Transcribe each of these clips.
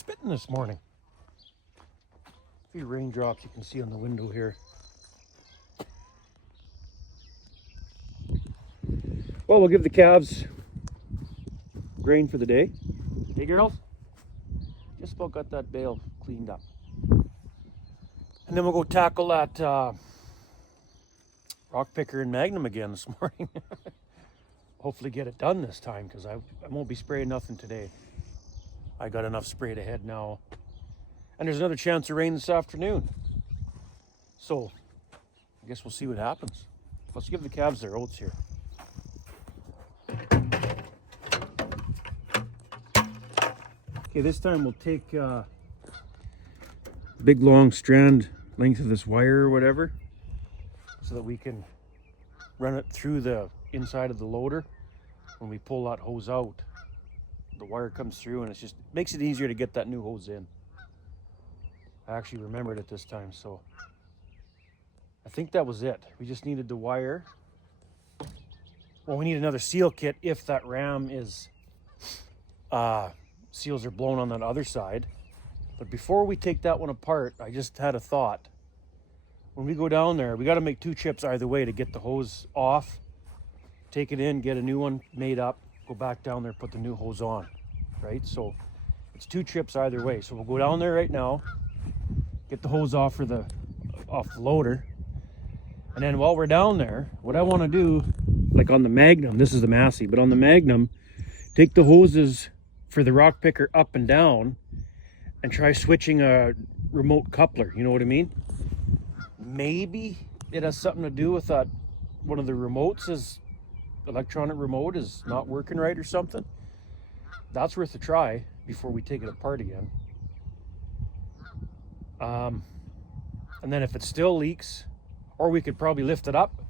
spitting this morning. A few raindrops you can see on the window here. Well, we'll give the calves grain for the day. Hey girls, just about got that bale cleaned up. And then we'll go tackle that rock picker and Magnum again this morning. Hopefully get it done this time, because I won't be spraying nothing today. I got enough sprayed ahead now. And there's another chance of rain this afternoon. So I guess we'll see what happens. Let's give the calves their oats here. Okay, this time we'll take a big long strand length of this wire or whatever, so that we can run it through the inside of the loader. When we pull that hose out, the wire comes through and it just makes it easier to get that new hose in. I actually remembered it this time, so I think that was it. We just needed the wire. Well, we need another seal kit if that ram is seals are blown on that other side. But before we take that one apart, I just had a thought. When we go down there, we got to make 2 trips either way to get the hose off, take it in, get a new one made up, go back down there, put the new hose on, right? So it's 2 trips either way. So we'll go down there right now, get the hose off the loader, and then while we're down there, what I want to do, like on the Magnum, this is the Massey, but on the Magnum, take the hoses for the rock picker up and down and try switching a remote coupler, you know what I mean? Maybe it has something to do with that one of the remotes is electronic remote is not working right or something. That's worth a try before we take it apart again. And then if it still leaks, or we could probably lift it up,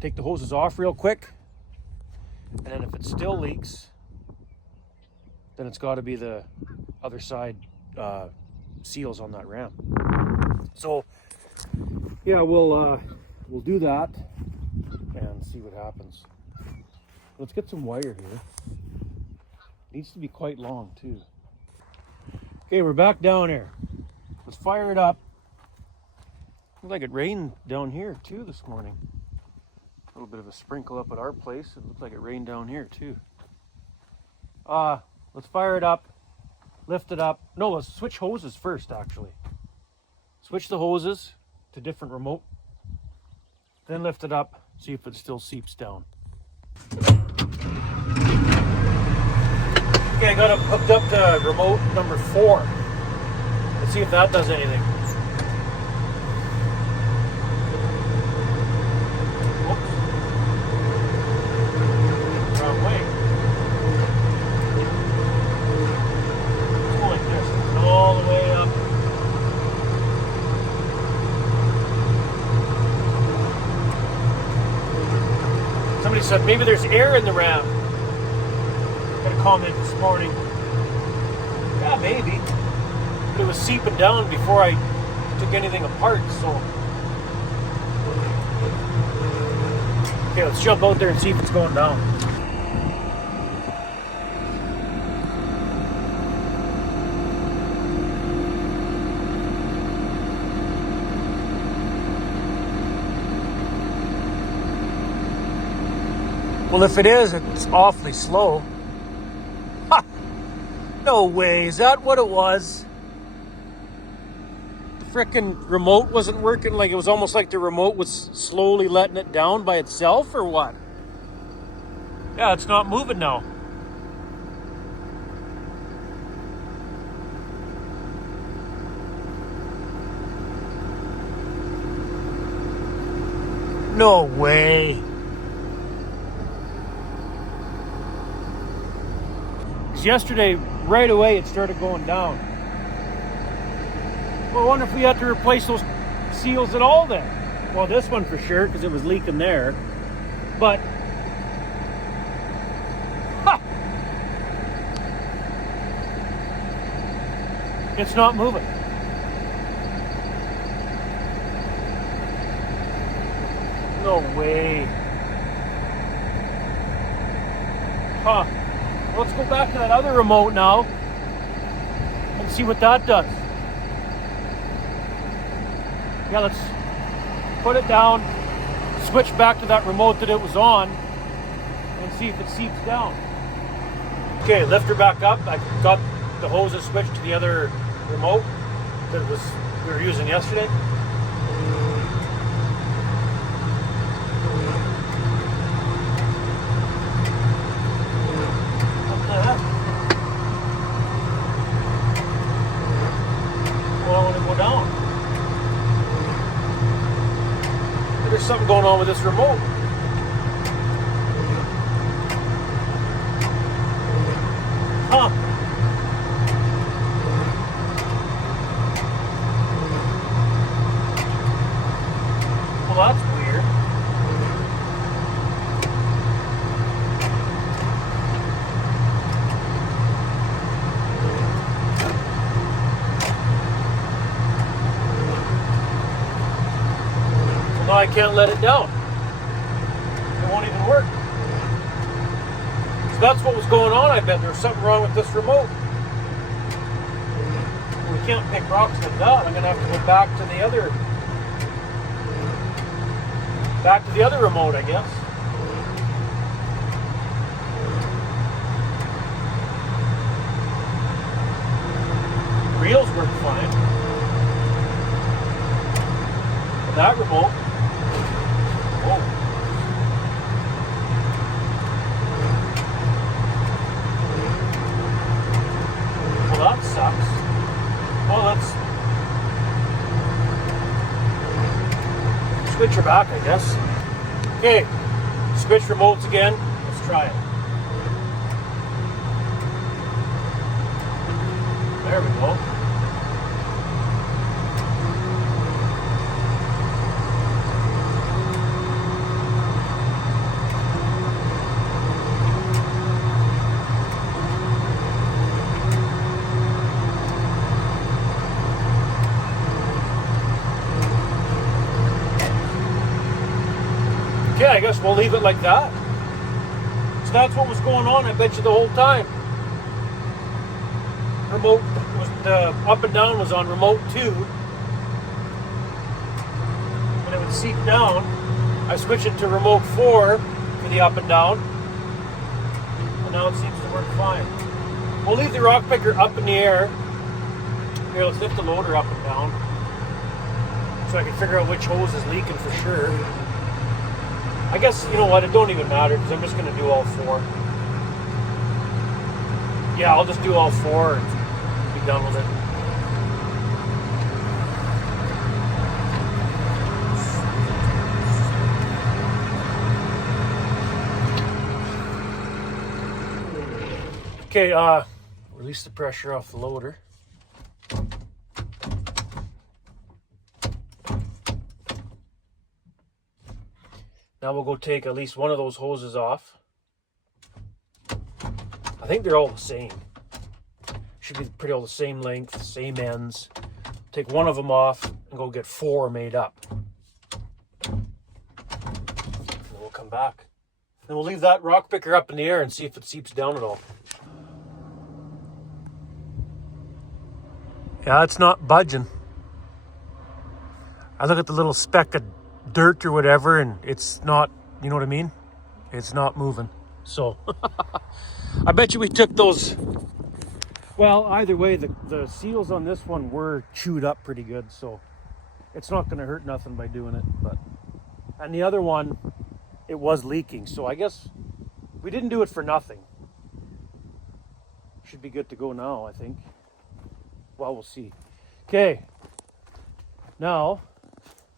take the hoses off real quick, and then if it still leaks, then it's got to be the other side seals on that ram. So yeah, we'll do that and see what happens. Let's get some wire here. Needs to be quite long too. Okay, we're back down here. Let's fire it up. Looks like it rained down here too this morning. A little bit of a sprinkle up at our place. It looks like it rained down here too. Let's fire it up, lift it up. No, let's switch hoses first, actually. Switch the hoses to different remote, then lift it up, see if it still seeps down. Okay, I got it hooked up to remote number 4. Let's see if that does anything. Whoops. Wrong way. Like this, all the way up. Somebody said maybe there's air in the ram. Got a comment this morning. Yeah, maybe. But it was seeping down before I took anything apart, so. Okay, let's jump out there and see if it's going down. Well, if it is, it's awfully slow. Ha! No way, is that what it was? The frickin' remote wasn't working, like it was almost like the remote was slowly letting it down by itself, or what? Yeah, it's not moving now. No way. Yesterday, right away, it started going down. Well, I wonder if we had to replace those seals at all then. Well, this one for sure, because it was leaking there. But, ha! It's not moving. No way. Huh. Let's go back to that other remote now and and see what that does. Yeah, let's put it down, switch back to that remote that it was on, and see if it seeps down. Okay, lift her back up. I got the hoses switched to the other remote that we were using yesterday. What the heck? Well, I want to go down. There's something going on with this remote. Huh. Well, that's weird. Well, now I can't let it down. It won't even work. So that's what was going on, I bet. There's something wrong with this remote. We can't pick rocks like that. I'm going to have to go back to the other remote, I guess. Reels work fine. But that remote, whoa. Well, that sucks. Oh, let's switch her back, I guess. Okay, switch remotes again. Let's try it. There we go. Okay, I guess we'll leave it like that. So that's what was going on, I bet you, the whole time. Remote was, the up and down was on remote 2. When it would seep down, I switched it to remote 4 for the up and down. And now it seems to work fine. We'll leave the rock picker up in the air. Here, let's lift the loader up and down so I can figure out which hose is leaking for sure. I guess, you know what, it don't even matter because I'm just going to do all 4. Yeah, I'll just do all 4 and be done with it. Okay, release the pressure off the loader. Now we'll go take at least one of those hoses off. I think they're all the same. Should be pretty all the same length, same ends. Take one of them off and go get 4 made up. And then we'll come back. Then we'll leave that rock picker up in the air and see if it seeps down at all. Yeah, it's not budging. I look at the little speck of dirt or whatever and it's not, you know what I mean? It's not moving. So I bet you we took those. Well, either way, the seals on this one were chewed up pretty good, so it's not going to hurt nothing by doing it. But and the other one, it was leaking, so I guess we didn't do it for nothing. Should be good to go now, I think. Well, we'll see. Okay, now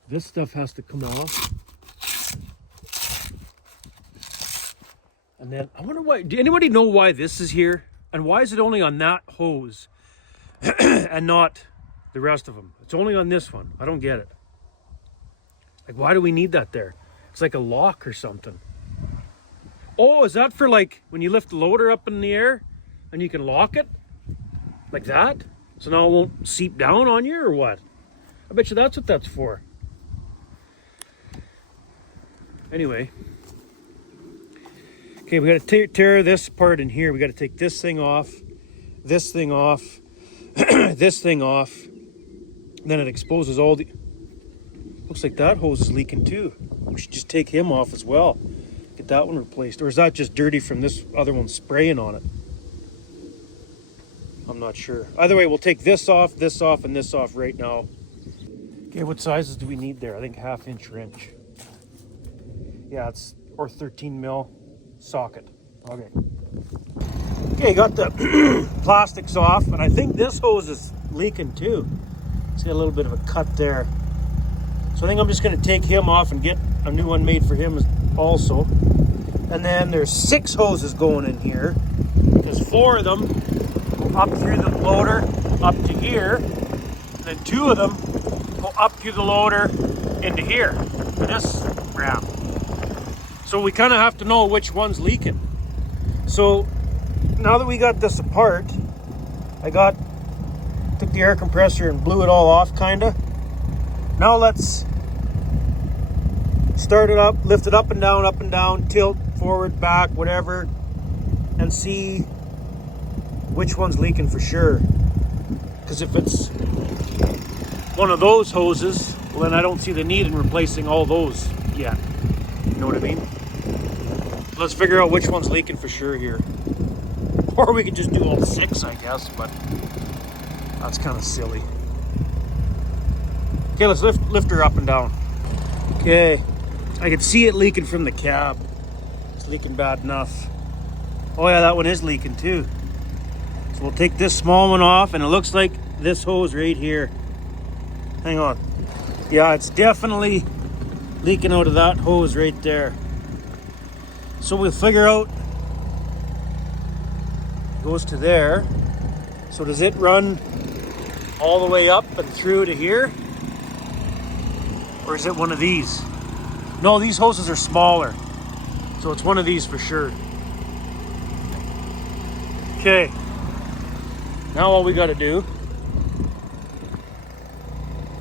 this stuff has to come off. And then I wonder why, do anybody know why this is here? And why is it only on that hose and not the rest of them? It's only on this one. I don't get it. Like, why do we need that there? It's like a lock or something. Oh, is that for like when you lift the loader up in the air and you can lock it? Like that? So now it won't seep down on you or what? I bet you that's what that's for. Anyway. Okay, we got to tear this apart in here. We got to take this thing off, this thing off. Then it exposes all the... Looks like that hose is leaking too. We should just take him off as well. Get that one replaced. Or is that just dirty from this other one spraying on it? I'm not sure. Either way, we'll take this off, and this off right now. Okay, what sizes do we need there? I think 1/2 inch or inch. Yeah, it's, or 13 mil socket. Okay. Okay, got the plastics off, and I think this hose is leaking too. It's got a little bit of a cut there. So I think I'm just gonna take him off and get a new one made for him also. And then there's 6 hoses going in here, because 4 of them go up through the loader up to here, and then 2 of them go up through the loader into here, this ramp. So we kind of have to know which one's leaking. So now that we got this apart, took the air compressor and blew it all off kind of. Now let's start it up, lift it up and down, tilt, forward, back, whatever, and see which one's leaking for sure. Because if it's one of those hoses, well then I don't see the need in replacing all those yet. You know what I mean? Let's figure out which one's leaking for sure here. Or we could just do all 6, I guess, but that's kind of silly. Okay, let's lift her up and down. Okay, I can see it leaking from the cab. It's leaking bad enough. Oh yeah, that one is leaking too. So we'll take this small one off, and it looks like this hose right here. Hang on. Yeah, it's definitely leaking out of that hose right there. So we'll figure out, it goes to there. So does it run all the way up and through to here? Or is it one of these? No, these hoses are smaller. So it's one of these for sure. Okay. Now all we gotta do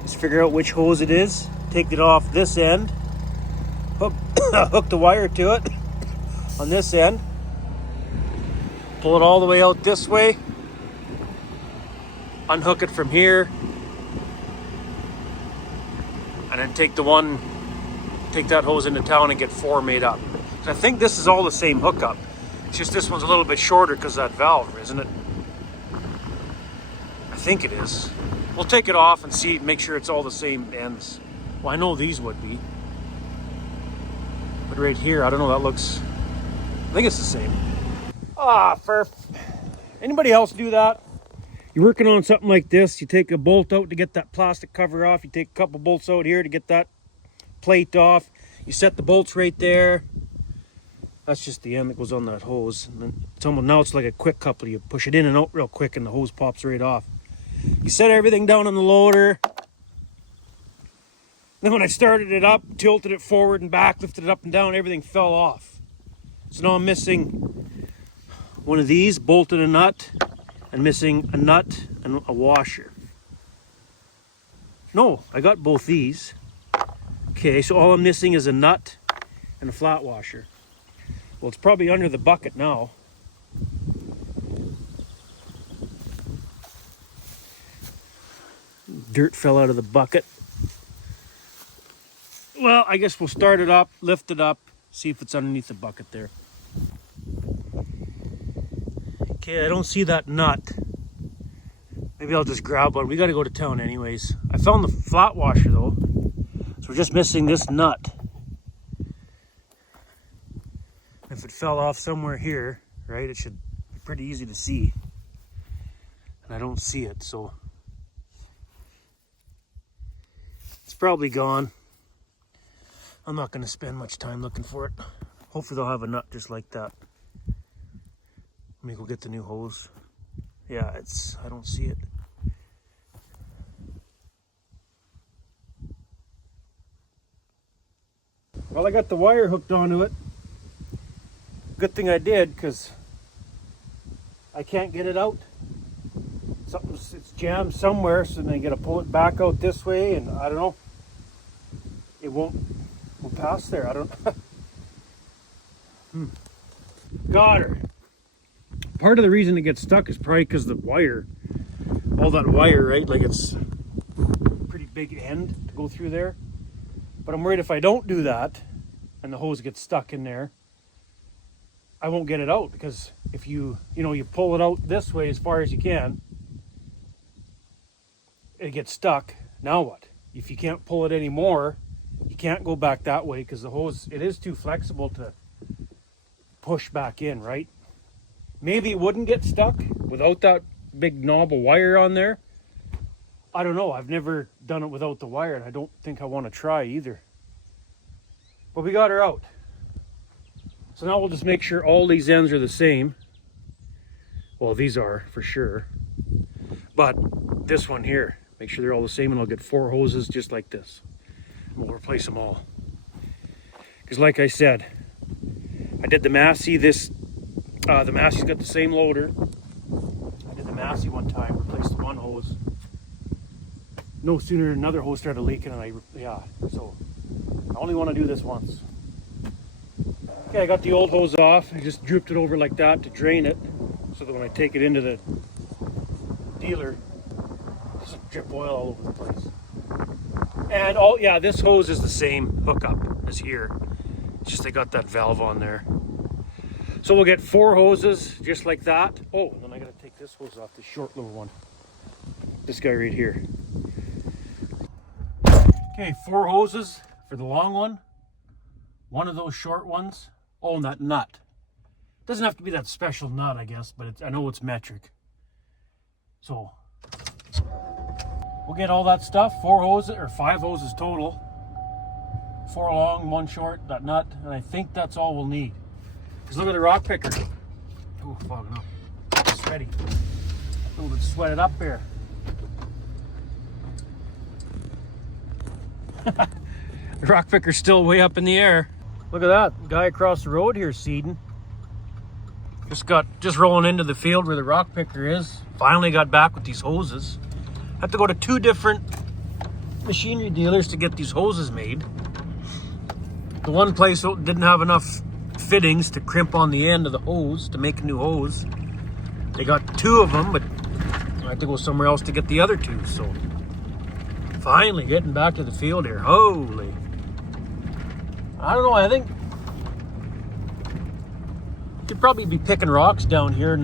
is figure out which hose it is, take it off this end, hook the wire to it on this end, pull it all the way out this way, unhook it from here, and then take that hose into town and get 4 made up. So I think this is all the same hookup. It's just this one's a little bit shorter because of that valve, isn't it? I think it is. We'll take it off and see, make sure it's all the same ends. Well, I know these would be. But right here, I don't know, that looks, I think it's the same. Anybody else do that? You're working on something like this, you take a bolt out to get that plastic cover off, you take a couple bolts out here to get that plate off, you set the bolts right there. That's just the end that goes on that hose. And then now it's like a quick couple. You push it in and out real quick and the hose pops right off. You set everything down on the loader. Then when I started it up, tilted it forward and back, lifted it up and down, everything fell off. So now I'm missing one of these, bolted a nut, and missing a nut and a washer. No, I got both these. Okay, so all I'm missing is a nut and a flat washer. Well, it's probably under the bucket now. Dirt fell out of the bucket. Well, I guess we'll start it up, lift it up, see if it's underneath the bucket there. Okay, I don't see that nut. Maybe I'll just grab one. We got to go to town anyways. I found the flat washer though. So we're just missing this nut. If it fell off somewhere here, right, it should be pretty easy to see. And I don't see it, so it's probably gone. I'm not going to spend much time looking for it. Hopefully they'll have a nut just like that. Let me go get the new hose. Yeah, I don't see it. Well, I got the wire hooked onto it. Good thing I did, because I can't get it out. It's jammed somewhere, so then I got to pull it back out this way, and I don't know. It won't pass there. I don't know. Got her. Part of the reason it gets stuck is probably because the wire all that wire, right? Like it's a pretty big end to go through there. But I'm worried if I don't do that and the hose gets stuck in there, I won't get it out, because if you pull it out this way as far as you can, it gets stuck. Now what? If you can't pull it anymore, you can't go back that way because the hose, it is too flexible to push back in, right? Maybe it wouldn't get stuck without that big knob of wire on there. I don't know. I've never done it without the wire, and I don't think I want to try either. But we got her out. So now we'll just make sure all these ends are the same. Well, these are for sure. But this one here, make sure they're all the same, and I'll get 4 hoses just like this. And we'll replace them all. Because like I said, I did the Massey. The Massey's got the same loader. I did the Massey one time, replaced the one hose. No sooner another hose started leaking, and so I only want to do this once. Okay, I got the old hose off. I just drooped it over like that to drain it, so that when I take it into the dealer, it doesn't drip oil all over the place. And this hose is the same hookup as here. It's just they got that valve on there. So we'll get 4 hoses just like that. Oh, and then I gotta take this hose off, this short little one. This guy right here. Okay, 4 hoses for the long one. 1 of those short ones. Oh, and that nut. Doesn't have to be that special nut, I guess, but I know it's metric. So we'll get all that stuff. 4 hoses, or 5 hoses total. 4 long, 1 short, that nut, and I think that's all we'll need. Because look at the rock picker. Oh, fogging up. It's ready. A little bit sweated up here. The rock picker's still way up in the air. Look at that. Guy across the road here seeding. Just rolling into the field where the rock picker is. Finally got back with these hoses. Had to go to 2 different machinery dealers to get these hoses made. The one place didn't have enough fittings to crimp on the end of the hose to make a new hose. They got 2 of them, but I had to go somewhere else to get the other 2. So finally getting back to the field here. Holy. I don't know, I think you could probably be picking rocks down here. I'm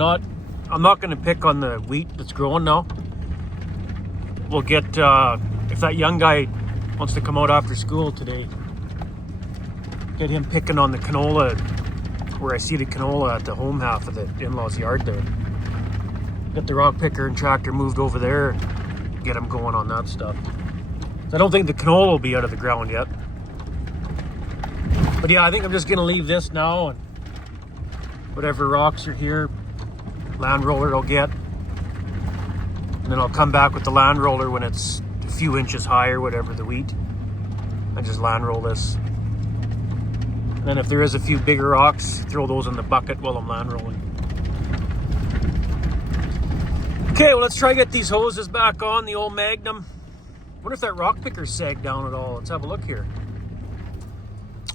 not going to pick on the wheat that's growing now. We'll get, if that young guy wants to come out after school today, get him picking on the canola, where I seeded canola at the home half of the in-laws yard there. Get the rock picker and tractor moved over there and get him going on that stuff. So I don't think the canola will be out of the ground yet. But yeah, I think I'm just gonna leave this now, and whatever rocks are here, land roller I'll get. And then I'll come back with the land roller when it's a few inches higher, whatever the wheat. I just land roll this. And then if there is a few bigger rocks, throw those in the bucket while I'm land rolling. Okay, well, let's try to get these hoses back on, the old Magnum. Wonder if that rock picker sagged down at all. Let's have a look here.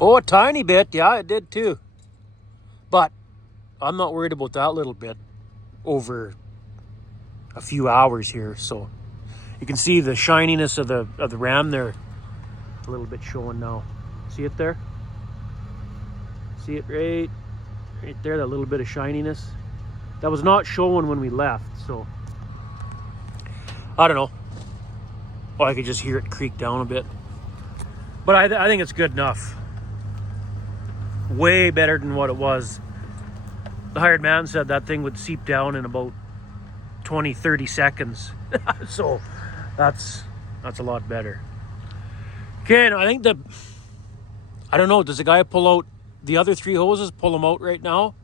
Oh, a tiny bit. Yeah, it did too. But I'm not worried about that little bit over a few hours here. So you can see the shininess of the ram there a little bit showing now. See it there? See it right there, that little bit of shininess? That was not showing when we left, so I don't know. Oh, I could just hear it creak down a bit. But I think it's good enough. Way better than what it was. The hired man said that thing would seep down in about 20-30 seconds. So that's a lot better. Okay, and I think I don't know, does the guy pull out the other 3 hoses, pull them out right now?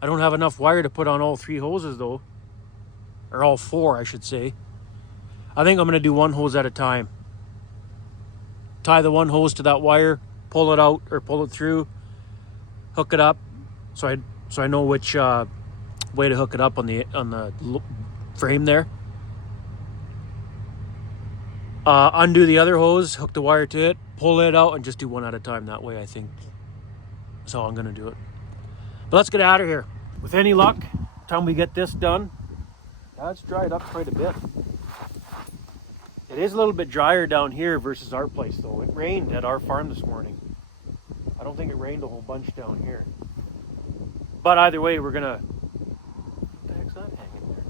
I don't have enough wire to put on all 3 hoses though. Or all 4, I should say. I think I'm going to do 1 hose at a time. Tie the 1 hose to that wire, pull it out or pull it through, hook it up, so I know which way to hook it up on the frame there. Undo the other hose, hook the wire to it, pull it out, and just do 1 at a time. That way, I think that's how I'm going to do it. But let's get out of here. With any luck, time we get this done, That's dried up quite a bit. It is a little bit drier down here versus our place though. It rained at our farm this morning. I don't think it rained a whole bunch down here. But either way, we're gonna... What the heck's that hanging there?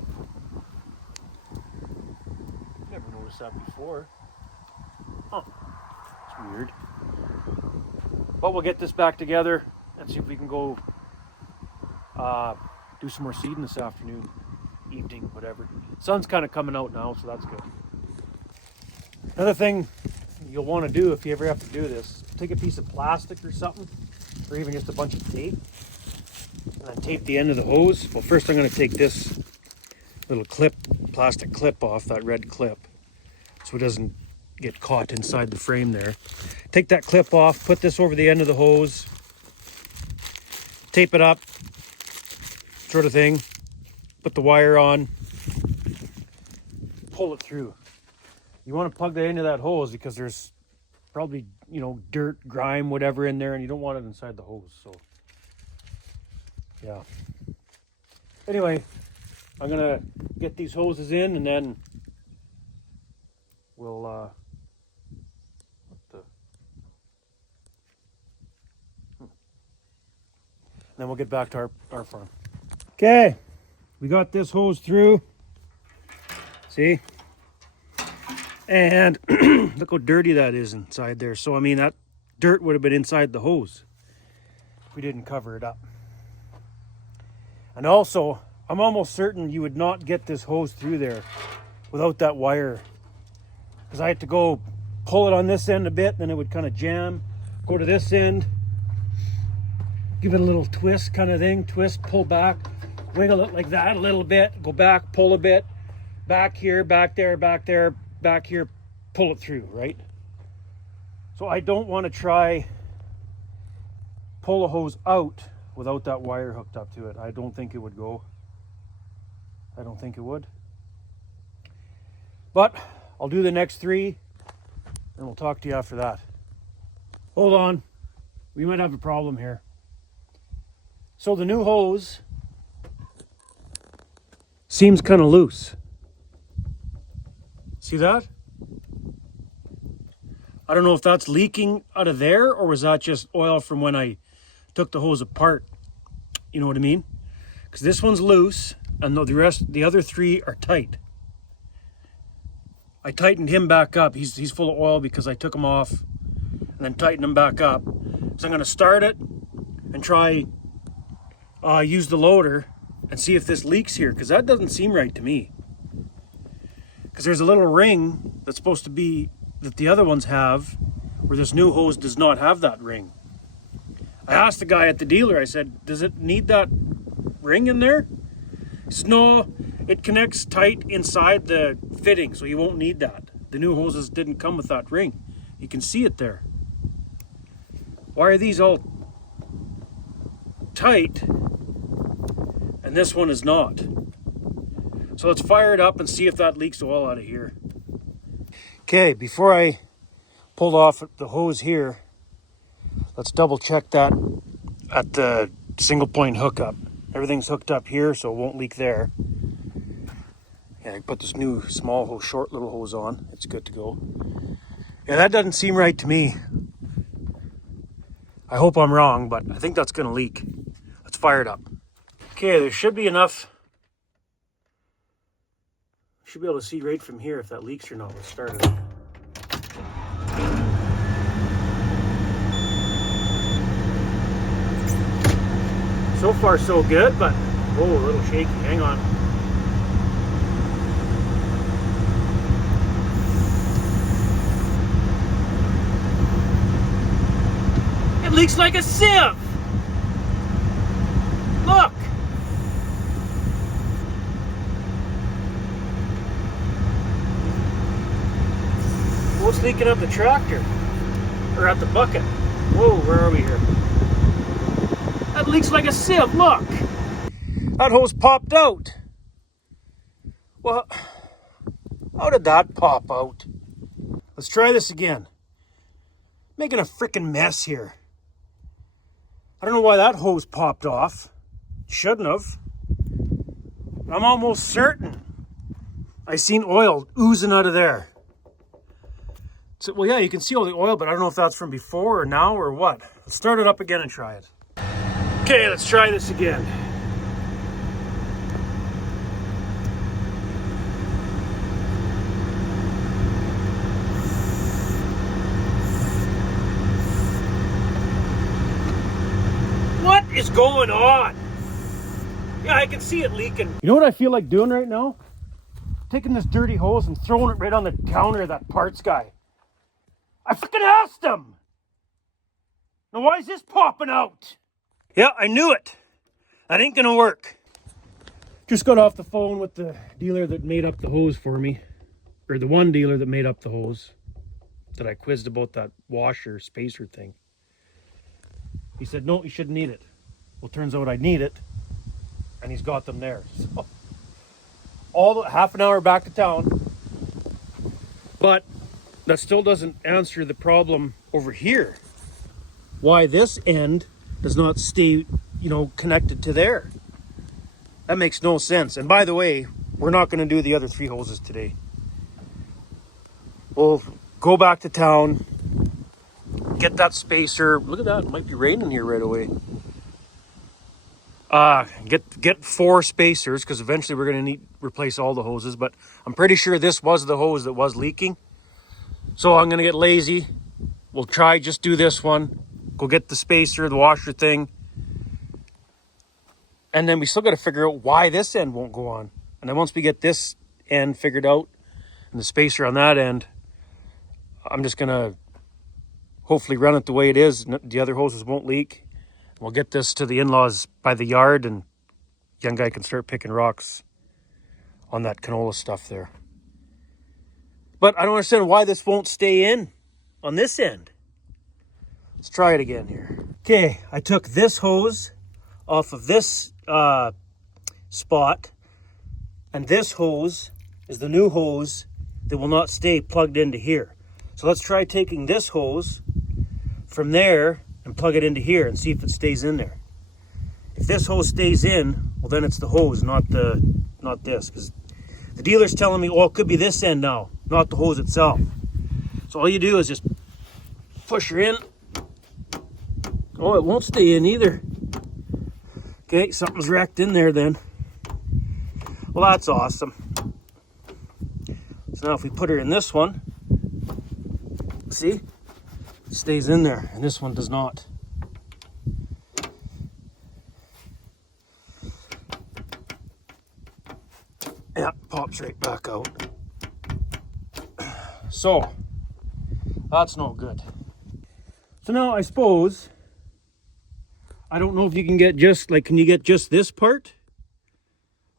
Never noticed that before. Huh. It's weird. But we'll get this back together and see if we can go do some more seeding this afternoon, evening, whatever. Sun's kind of coming out now, so that's good. Another thing you'll want to do if you ever have to do this, take a piece of plastic or something, or even just a bunch of tape, and then tape the end of the hose. Well, first I'm going to take this little clip, plastic clip off, that red clip, so it doesn't get caught inside the frame there. Take that clip off, put this over the end of the hose, tape it up, sort of thing, put the wire on, pull it through. You want to plug that into that hose because there's probably, you know, dirt, grime, whatever in there, and you don't want it inside the hose. So, yeah. Anyway, I'm going to get these hoses in and then we'll, then we'll get back to our farm. Okay, we got this hose through. See? And look how dirty that is inside there. So, I mean, that dirt would have been inside the hose if we didn't cover it up. And also, I'm almost certain you would not get this hose through there without that wire. Because I had to go pull it on this end a bit, then it would kind of jam. Go to this end, give it a little twist kind of thing. Twist, pull back, wiggle it like that a little bit. Go back, pull a bit. Back here, back there, back there, back here. Pull it through, right? So I don't want to try pull a hose out without that wire hooked up to it. I don't think it would go. I don't think it would. But I'll do the next 3 and we'll talk to you after that. Hold on. We might have a problem here. So the new hose seems kind of loose. See that? I don't know if that's leaking out of there or was that just oil from when I took the hose apart. You know what I mean? Because this one's loose and the other 3 are tight. I tightened him back up. He's full of oil because I took him off and then tightened him back up. So I'm going to start it and try use the loader and see if this leaks here, because that doesn't seem right to me. Because there's a little ring that's supposed to be that the other ones have, where this new hose does not have that ring. I asked the guy at the dealer, I said, does it need that ring in there? He said, no, it connects tight inside the fitting, so you won't need that. The new hoses didn't come with that ring. You can see it there. Why are these all tight and this one is not? So let's fire it up and see if that leaks oil out of here. Okay, before I pull off the hose here, let's double check that at the single point hookup. Everything's hooked up here, so it won't leak there. Yeah, I put this new small hose, short little hose on. It's good to go. Yeah, that doesn't seem right to me. I hope I'm wrong, but I think that's gonna leak. Let's fire it up. Okay, there should be enough. Should be able to see right from here if that leaks or not. Let's start it. So far so good, but oh, a little shaky. Hang on. It leaks like a sieve. Look. Oh, it's leaking up the tractor or at the bucket. Whoa, where are we here? That leaks like a sieve, look! That hose popped out. Well, how did that pop out? Let's try this again. Making a freaking mess here. I don't know why that hose popped off. Shouldn't have. I'm almost certain I seen oil oozing out of there. So, well, yeah, you can see all the oil, but I don't know if that's from before or now or what. Let's start it up again and try it. Okay, let's try this again. What is going on? Yeah, I can see it leaking. You know what I feel like doing right now? Taking this dirty hose and throwing it right on the counter of that parts guy. I freaking asked him! Now why is this popping out? Yeah, I knew it. That ain't gonna work. Just got off the phone with the dealer that made up the hose for me. Or the one dealer that made up the hose. That I quizzed about that washer spacer thing. He said, no, you shouldn't need it. Well, turns out I need it. And he's got them there. So, half an hour back to town. But that still doesn't answer the problem over here. Why this end does not stay, connected to there. That makes no sense. And by the way, we're not going to do the other 3 hoses today. We'll go back to town, get that spacer. Look at that, it might be raining here right away. Get 4 spacers, because eventually we're going to need to replace all the hoses. But I'm pretty sure this was the hose that was leaking. So I'm going to get lazy. We'll try just do this one. Go get the spacer, the washer thing. And then we still got to figure out why this end won't go on. And then once we get this end figured out and the spacer on that end, I'm just going to hopefully run it the way it is. The other hoses won't leak. We'll get this to the in-laws by the yard, and young guy can start picking rocks on that canola stuff there. But I don't understand why this won't stay in on this end. Let's try it again here. Okay, I took this hose off of this spot, and this hose is the new hose that will not stay plugged into here. So let's try taking this hose from there and plug it into here and see if it stays in there. If this hose stays in, well then it's the hose, not this, because the dealer's telling me, oh, it could be this end now, not the hose itself. So all you do is just push her in. Oh, it won't stay in either. Okay, something's wrecked in there then. Well, that's awesome. So now if we put her in this one, see? It stays in there, and this one does not. Yeah, pops right back out. So, that's no good. So now I suppose, I don't know if you can get can you get just this part?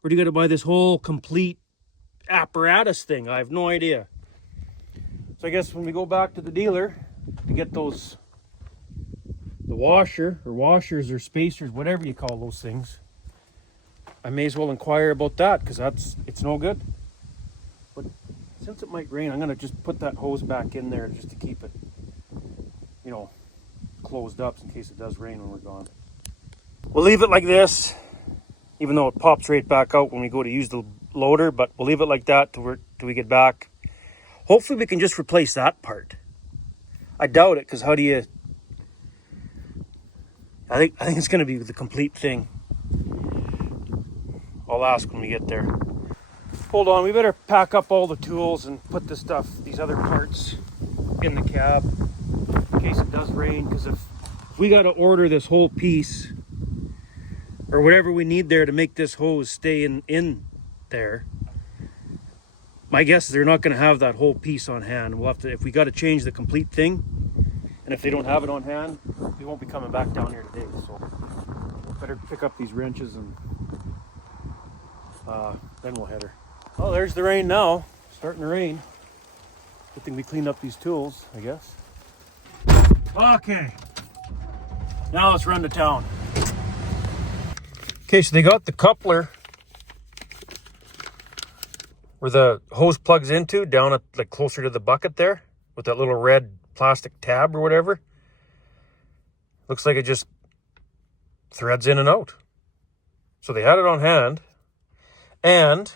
Or do you got to buy this whole complete apparatus thing? I have no idea. So I guess when we go back to the dealer to get the washer or washers or spacers, whatever you call those things, I may as well inquire about that, because it's no good. But since it might rain, I'm going to just put that hose back in there just to keep it, closed up in case it does rain when we're gone. We'll leave it like this, even though it pops right back out when we go to use the loader, but we'll leave it like that till we get back. Hopefully we can just replace that part. I doubt it, because how do you... I think it's going to be the complete thing. I'll ask when we get there. Hold on, we better pack up all the tools and put these other parts in the cab in case it does rain, because if we got to order this whole piece or whatever we need there to make this hose stay in there, my guess is they're not going to have that whole piece on hand. We'll have to, if we got to change the complete thing, and if they don't have it on hand, we won't be coming back down here today. So better pick up these wrenches and then we'll head her. Oh, there's the rain now. Starting to rain. Good thing we cleaned up these tools, I guess. Okay. Now let's run to town. Okay, so they got the coupler where the hose plugs into, down at closer to the bucket there, with that little red plastic tab or whatever. Looks like it just threads in and out. So they had it on hand, and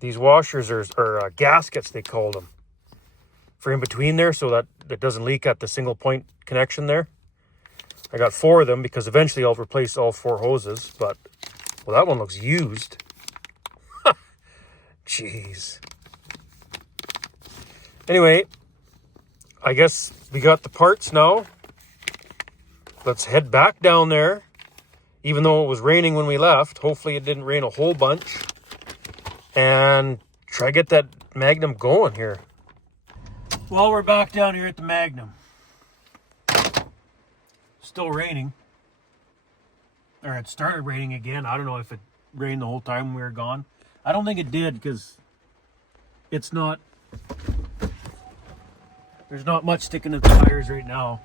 these washers or gaskets, they called them, for in between there so that it doesn't leak at the single point connection there. I got 4 of them because eventually I'll replace all 4 hoses, but, well, that one looks used. Jeez. Anyway, I guess we got the parts now. Let's head back down there, even though it was raining when we left. Hopefully it didn't rain a whole bunch. And try to get that Magnum going here. Well, we're back down here at the Magnum. Still raining. Or it started raining again. I don't know if it rained the whole time we were gone. I don't think it did because it's not... There's not much sticking to the tires right now.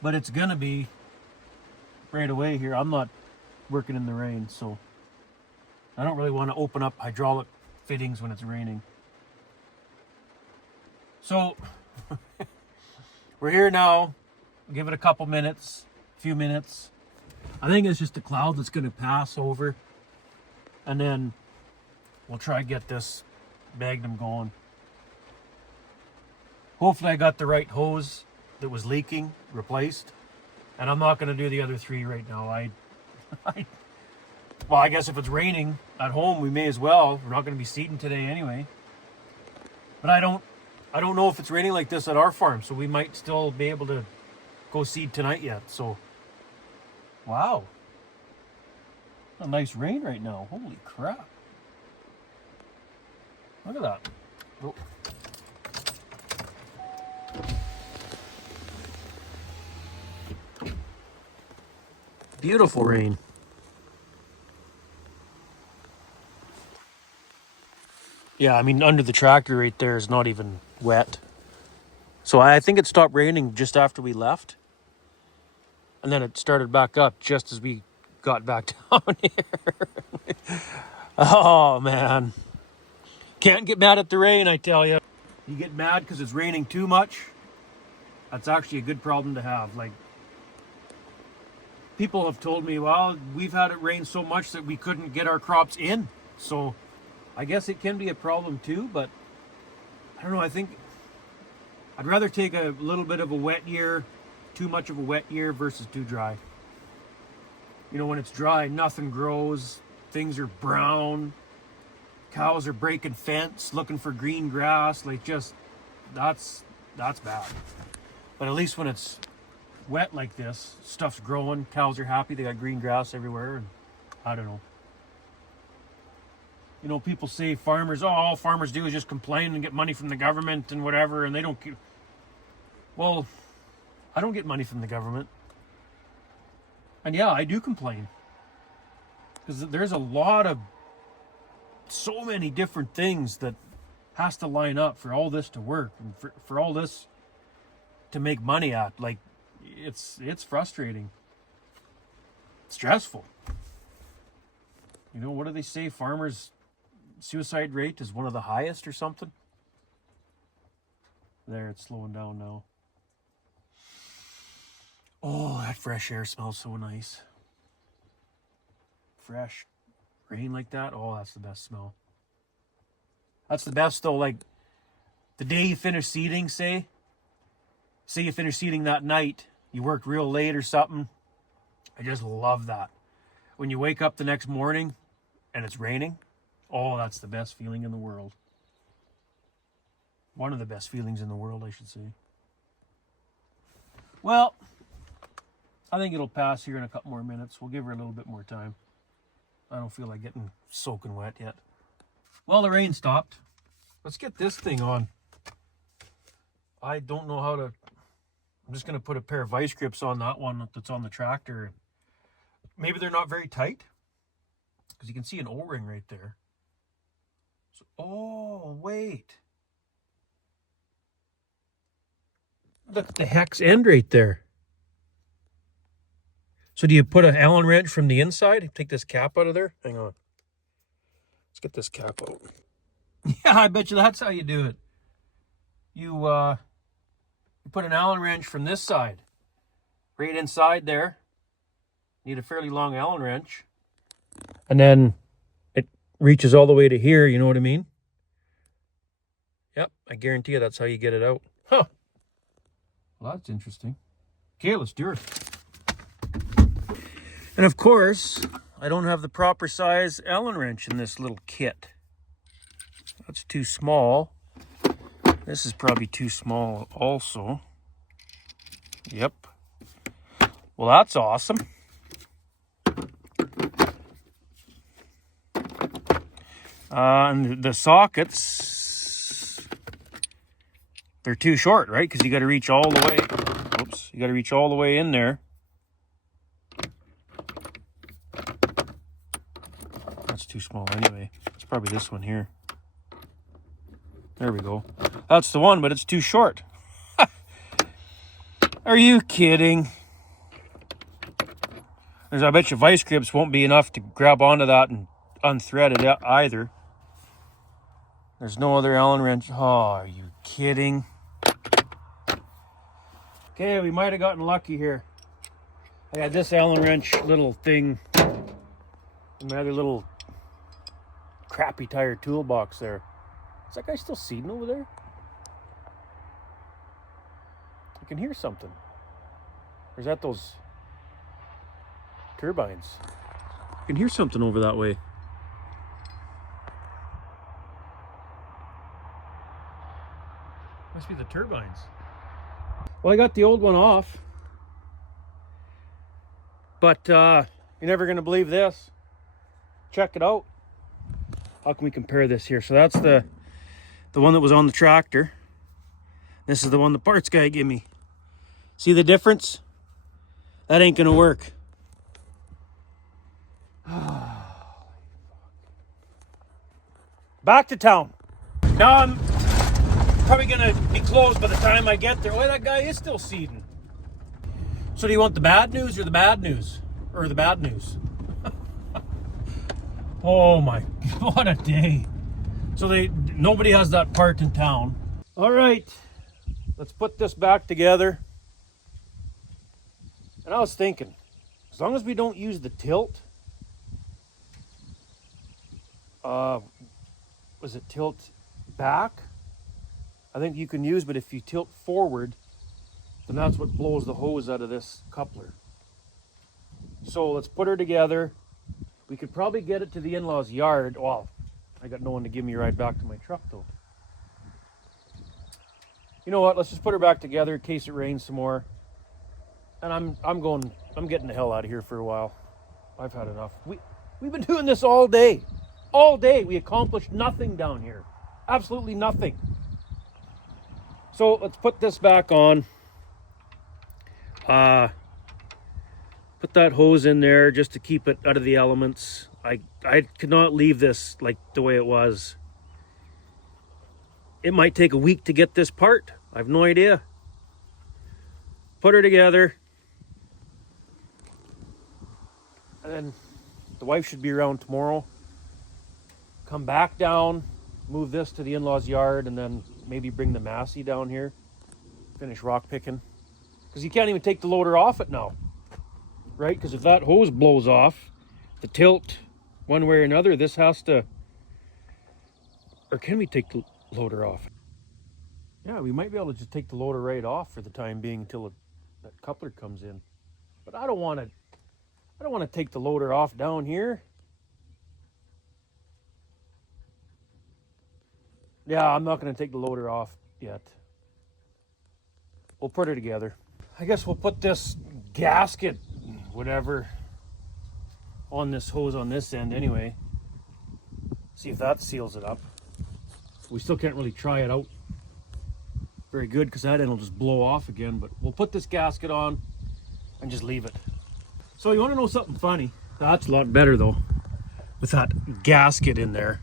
But it's going to be right away here. I'm not working in the rain, so I don't really want to open up hydraulic fittings when it's raining. So we're here now. Give it a couple minutes, few minutes. I think it's just a cloud that's going to pass over, and then we'll try to get this Magnum going. Hopefully I got the right hose that was leaking replaced, and I'm not going to do the other 3 right now. Well, I guess if it's raining at home, we may as well. We're not going to be seeding today anyway. But I don't know if it's raining like this at our farm, so we might still be able to go seed tonight yet. So, wow. A nice rain right now. Holy crap. Look at that. Oh. Beautiful rain. Yeah, I mean, under the tractor right there is not even wet. So I think it stopped raining just after we left. And then it started back up just as we got back down here. Oh, man. Can't get mad at the rain, I tell you. You get mad because it's raining too much. That's actually a good problem to have. Like, people have told me, well, we've had it rain so much that we couldn't get our crops in. So I guess it can be a problem too, but I don't know. I think I'd rather take a little bit of a wet year, too much of a wet year versus too dry. You know, when it's dry, nothing grows. Things are brown. Cows are breaking fence, looking for green grass. Like, just, that's bad. But at least when it's wet like this, stuff's growing, cows are happy, they got green grass everywhere, and I don't know. You know, people say farmers, oh, all farmers do is just complain and get money from the government and whatever, and they don't keep... Well, I don't get money from the government. And yeah, I do complain. Because there's a lot of, so many different things that has to line up for all this to work, and for all this to make money at. Like, it's frustrating. It's stressful. You know, what do they say? Farmers' suicide rate is one of the highest or something. There, it's slowing down now. Oh, that fresh air smells so nice. Fresh rain like that. Oh, that's the best smell. That's the best though. Like, the day you finish seeding, say you finish seeding that night, you work real late or something. I just love that. When you wake up the next morning and it's raining, oh, that's the best feeling in the world. One of the best feelings in the world, I should say. Well, I think it'll pass here in a couple more minutes. We'll give her a little bit more time. I don't feel like getting soaking wet yet. Well, the rain stopped. Let's get this thing on. I don't know how to... I'm just going to put a pair of vice grips on that one that's on the tractor. Maybe they're not very tight, because you can see an O-ring right there. So, oh, wait. Look at the hex end right there. So do you put an Allen wrench from the inside? Take this cap out of there? Hang on. Let's get this cap out. Yeah, I bet you that's how you do it. You put an Allen wrench from this side, right inside there. Need a fairly long Allen wrench. And then reaches all the way to here, you know what I mean? Yep, I guarantee you that's how you get it out. Huh. Well, that's interesting. Okay, let's do it. And of course, I don't have the proper size Allen wrench in this little kit. That's too small. This is probably too small also. Yep. Well, that's awesome. And the sockets, they're too short, right? Because you got to reach all the way. Oops, you got to reach all the way in there. That's too small anyway. It's probably this one here. There we go. That's the one, but it's too short. Are you kidding? I bet you vice grips won't be enough to grab onto that and unthread it either. There's no other Allen wrench. Oh, are you kidding? Okay, we might have gotten lucky here. I had this Allen wrench little thing in my other little crappy tire toolbox there. Is that guy still seeding over there? I can hear something. Or is that those turbines? I can hear something over that way. Must be the turbines. Well, I got the old one off. But you're never going to believe this. Check it out. How can we compare this here? So that's the one that was on the tractor. This is the one the parts guy gave me. See the difference? That ain't gonna work. Back to town. Now I'm probably gonna be closed by the time I get there. Oh, that guy is still seeding. So do you want the bad news or the bad news? Or the bad news? Oh my, what a day. So nobody has that part in town. All right, let's put this back together. And I was thinking, as long as we don't use the tilt, was it tilt back? I think you can use, but if you tilt forward, then that's what blows the hose out of this coupler. So let's put her together. We could probably get it to the in-laws' yard. Well, I got no one to give me a ride back to my truck though. You know what? Let's just put her back together in case it rains some more. And I'm getting the hell out of here for a while. I've had enough. We've been doing this all day. All day. We accomplished nothing down here. Absolutely nothing. So let's put this back on. Put that hose in there just to keep it out of the elements. I could not leave this like the way it was. It might take a week to get this part. I have no idea. Put her together. And then the wife should be around tomorrow. Come back down, move this to the in-laws' yard, and then maybe bring the Massey down here. Finish rock picking. Because you can't even take the loader off it now. Right? Because if that hose blows off, the tilt, one way or another, this has to... Or can we take the loader off? Yeah, we might be able to just take the loader right off for the time being until that coupler comes in. But I don't want to take the loader off down here. Yeah, I'm not going to take the loader off yet. We'll put her together. I guess we'll put this gasket, whatever, on this hose on this end anyway. See if that seals it up. We still can't really try it out very good because that end will just blow off again. But we'll put this gasket on and just leave it. So you want to know something funny? That's a lot better though, with that gasket in there.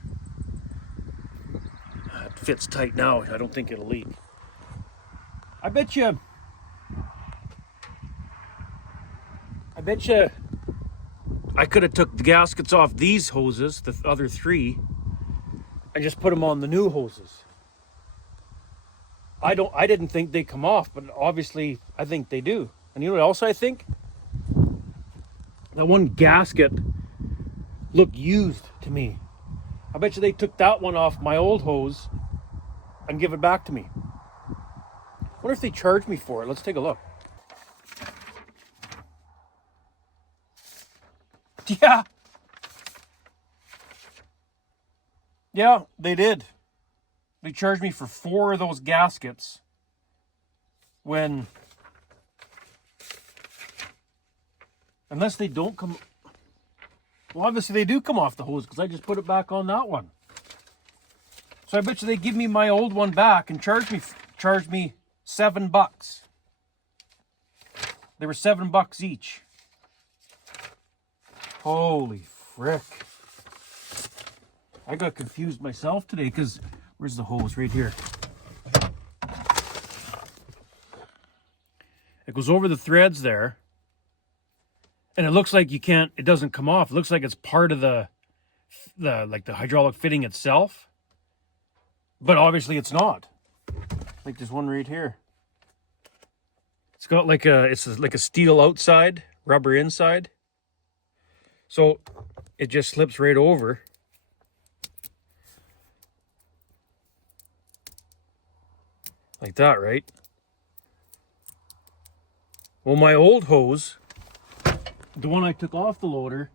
It fits tight now. I don't think it'll leak. I bet you I could have took the gaskets off these hoses, the other three, and just put them on the new hoses. I didn't think they come off, but obviously I think they do. And you know what else I think? That one gasket looked used to me. I bet you they took that one off my old hose and give it back to me. I wonder if they charge me for it. Let's take a look. Yeah. Yeah, they did. They charged me for 4 of those gaskets when... Unless they don't come... Well, obviously they do come off the hose because I just put it back on that one. So I bet you they give me my old one back and charge me $7. They were $7 each. Holy frick. I got confused myself today because where's the hose? Right here. It goes over the threads there. And it looks like you can't, it doesn't come off. It looks like it's part of the hydraulic fitting itself. But obviously it's not. Like there's one right here. It's got like a steel outside, rubber inside. So it just slips right over. Like that, right? Well, my old hose, the one I took off the loader,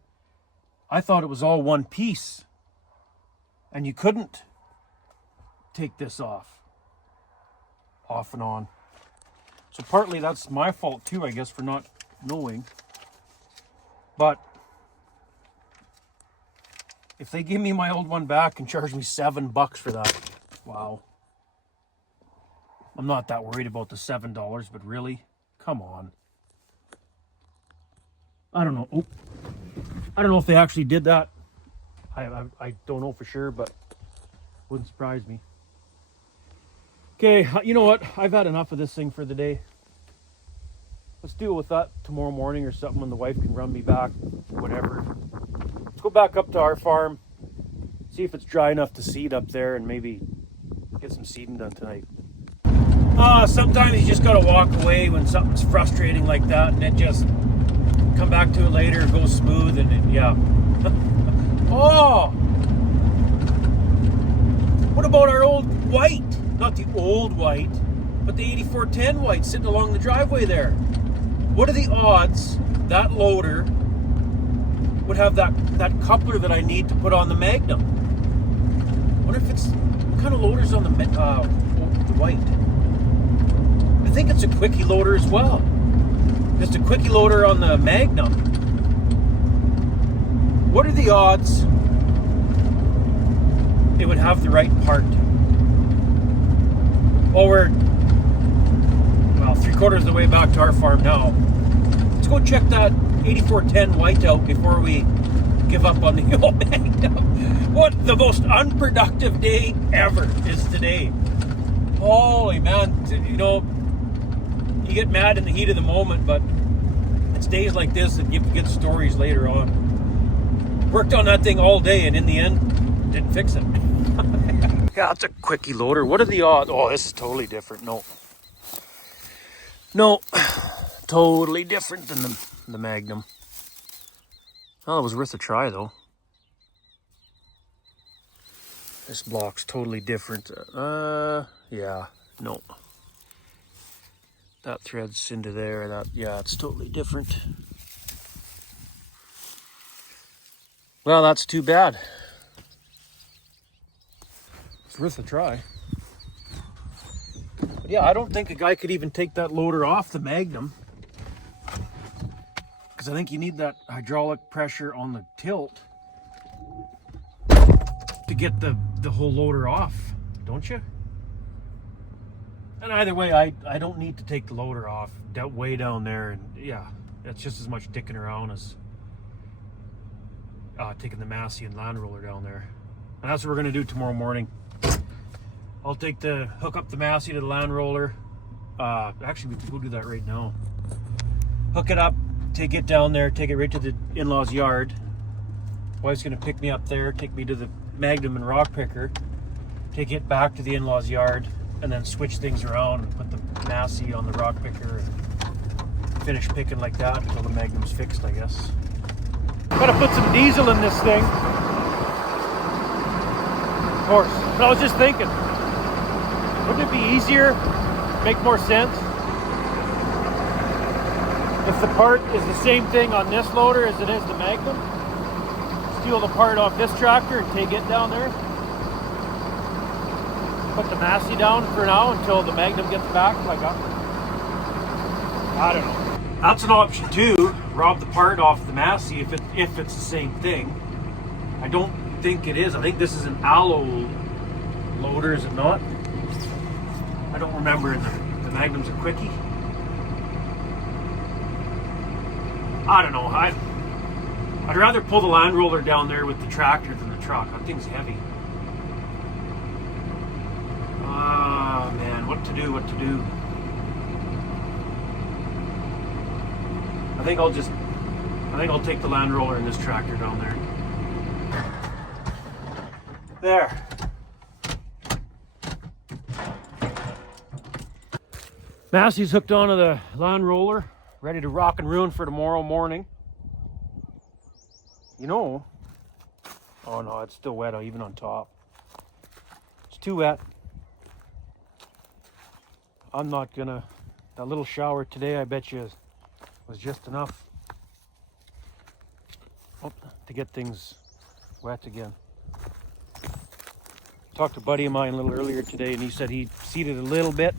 I thought it was all one piece. And you couldn't take this off and on. So partly that's my fault too, I guess, for not knowing. But if they give me my old one back and charge me $7 for that, wow. I'm not that worried about the $7, but really, come on. I don't know. Oh, I don't know if they actually did that. I don't know for sure, but wouldn't surprise me. Okay, you know what? I've had enough of this thing for the day. Let's deal with that tomorrow morning or something when the wife can run me back, whatever. Let's go back up to our farm, see if it's dry enough to seed up there, and maybe get some seeding done tonight. Sometimes you just gotta walk away when something's frustrating like that, and it just come back to it later, it goes smooth, and it, yeah. Oh! What about our old white? Not the old white, but the 8410 white sitting along the driveway there. What are the odds that loader would have that coupler that I need to put on the Magnum? I wonder if it's, what kind of loader's on the white? I think it's a quickie loader as well. It's a quickie loader on the Magnum. What are the odds it would have the right part? Well, we're 3/4 of the way back to our farm now. Let's go check that 8410 white out before we give up on the old Magnum. What the most unproductive day ever is today. Holy man, you know, you get mad in the heat of the moment, but it's days like this that give good stories later on. Worked on that thing all day, and in the end, didn't fix it. Yeah, it's a quickie loader. What are the odds? Oh, this is totally different. No, totally different than the Magnum. Oh, it was worth a try, though. This block's totally different. Yeah, no. That thread's into there. Yeah, it's totally different. Well, that's too bad. It's worth a try. But yeah, I don't think a guy could even take that loader off the Magnum, because I think you need that hydraulic pressure on the tilt to get the whole loader off, don't you? And either way, I don't need to take the loader off way down there, and yeah, it's just as much dicking around as taking the Massey and land roller down there. And that's what we're gonna do tomorrow morning. I'll hook up the Massey to the land roller. Actually, we can go do that right now. Hook it up, take it down there, take it right to the in-laws yard. Wife's gonna pick me up there, take me to the Magnum and rock picker, take it back to the in-laws yard, and then switch things around and put the Massey on the rock picker and finish picking like that until the Magnum's fixed, I guess. Gotta put some diesel in this thing. course. But I was just thinking, wouldn't it be easier, make more sense, if the part is the same thing on this loader as it is the Magnum? Steal the part off this tractor and take it down there. Put the Massey down for now until the Magnum gets back. I don't know. That's an option too. Rob the part off the Massey if it's the same thing. I don't think it is. I think this is an allo loader, is it not? I don't remember. The Magnum's a quickie. I don't know. I'd rather pull the Land Roller down there with the tractor than the truck. That thing's heavy. Ah, man, what to do? I think I'll take the Land Roller and this tractor down there. There. Massey's hooked onto the Land Roller, ready to rock and ruin for tomorrow morning. You know, oh no, it's still wet even on top. It's too wet. I'm not gonna, that little shower today, I bet you was just enough to get things wet again. Talked to a buddy of mine a little earlier today, and he said he seeded a little bit,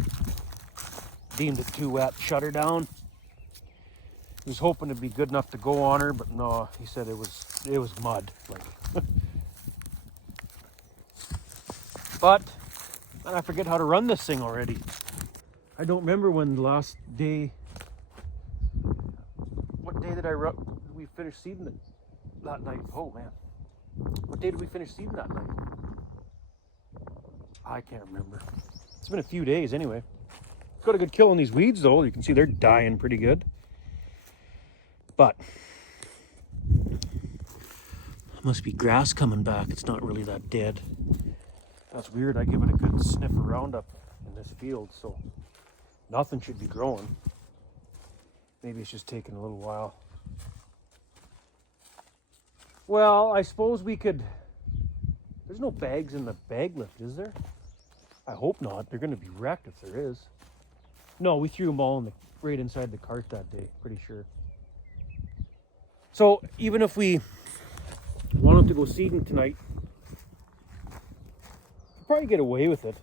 deemed it too wet, shut her down. He was hoping to be good enough to go on her, but no, he said it was mud. But I forget how to run this thing already. I don't remember when the last day. What day did we finish seeding it that night? Oh man, what day did we finish seeding that night? I can't remember. It's been a few days anyway. Got a good kill on these weeds though. You can see they're dying pretty good. But must be grass coming back. It's not really that dead. That's weird. I give it a good sniff of Roundup in this field, so nothing should be growing. Maybe it's just taking a little while. Well, I suppose we could. There's no bags in the bag lift, is there? I hope not. They're going to be wrecked if there is. No, we threw them all right inside the cart that day, pretty sure. So even if we wanted to go seeding tonight, we'll probably get away with it.